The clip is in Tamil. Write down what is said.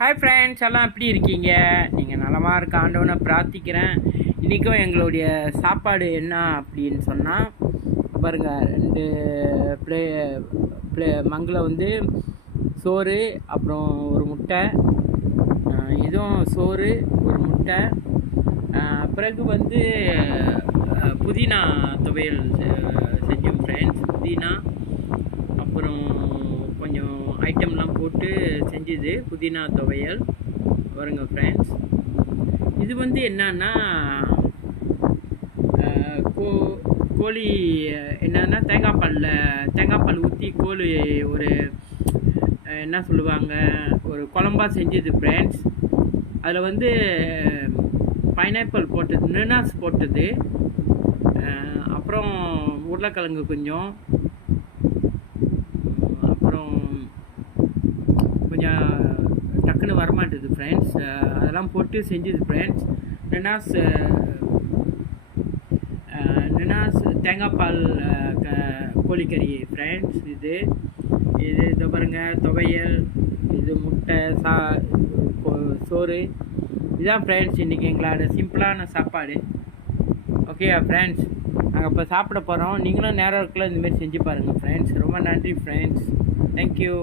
ஹாய் ஃப்ரெண்ட்ஸ், எல்லாம் எப்படி இருக்கீங்க? நீங்கள் நலமாக இருக்க ஆண்டவனை பிரார்த்திக்கிறேன். இன்றைக்கும் எங்களுடைய சாப்பாடு என்ன அப்படின்னு சொன்னால் பாருங்கள், 2 ப்ளே ப்ளே மங்கில் வந்து சோறு, அப்புறம் ஒரு முட்டை, இதுவும் சோறு ஒரு முட்டை, பிறகு வந்து புதினா துவையல் செஞ்சோம் ஃப்ரெண்ட்ஸ். புதினா அப்புறம் கொஞ்சம் ஐட்டம்லாம் போட்டு செஞ்சுது புதினா துவையல் வருங்க ஃப்ரெண்ட்ஸ். இது வந்து என்னன்னா கோழி என்னன்னா தேங்காய் பால் ஊற்றி கோழி ஒரு என்ன சொல்லுவாங்க, ஒரு குழம்பா செஞ்சுது ஃப்ரெண்ட்ஸ். அதில் வந்து பைனாப்பிள் போட்டது, நினாஸ் போட்டது, அப்புறம் உருளைக்கிழங்கு கொஞ்சம், அப்புறம் கொஞ்சம் டக்குன்னு வரமாட்டுது ஃப்ரெண்ட்ஸ். அதெல்லாம் போட்டு செஞ்சுது ஃப்ரெண்ட்ஸ். நினாஸ் தேங்காய் பால் கோழிக்கறி ஃப்ரெண்ட்ஸ். இது இது பாருங்க, துவையல், இது முட்டை, சோறு. இதுதான் ஃப்ரெண்ட்ஸ் இன்றைக்கி எங்களோட சிம்பிளான சாப்பாடு. ஓகே ஃப்ரெண்ட்ஸ், நாங்கள் இப்போ சாப்பிட போகிறோம். நீங்களும் நேரம் இருக்குள்ள இந்தமாரி செஞ்சு பாருங்கள் ஃப்ரெண்ட்ஸ். ரொம்ப நன்றி ஃப்ரெண்ட்ஸ். தேங்க்யூ.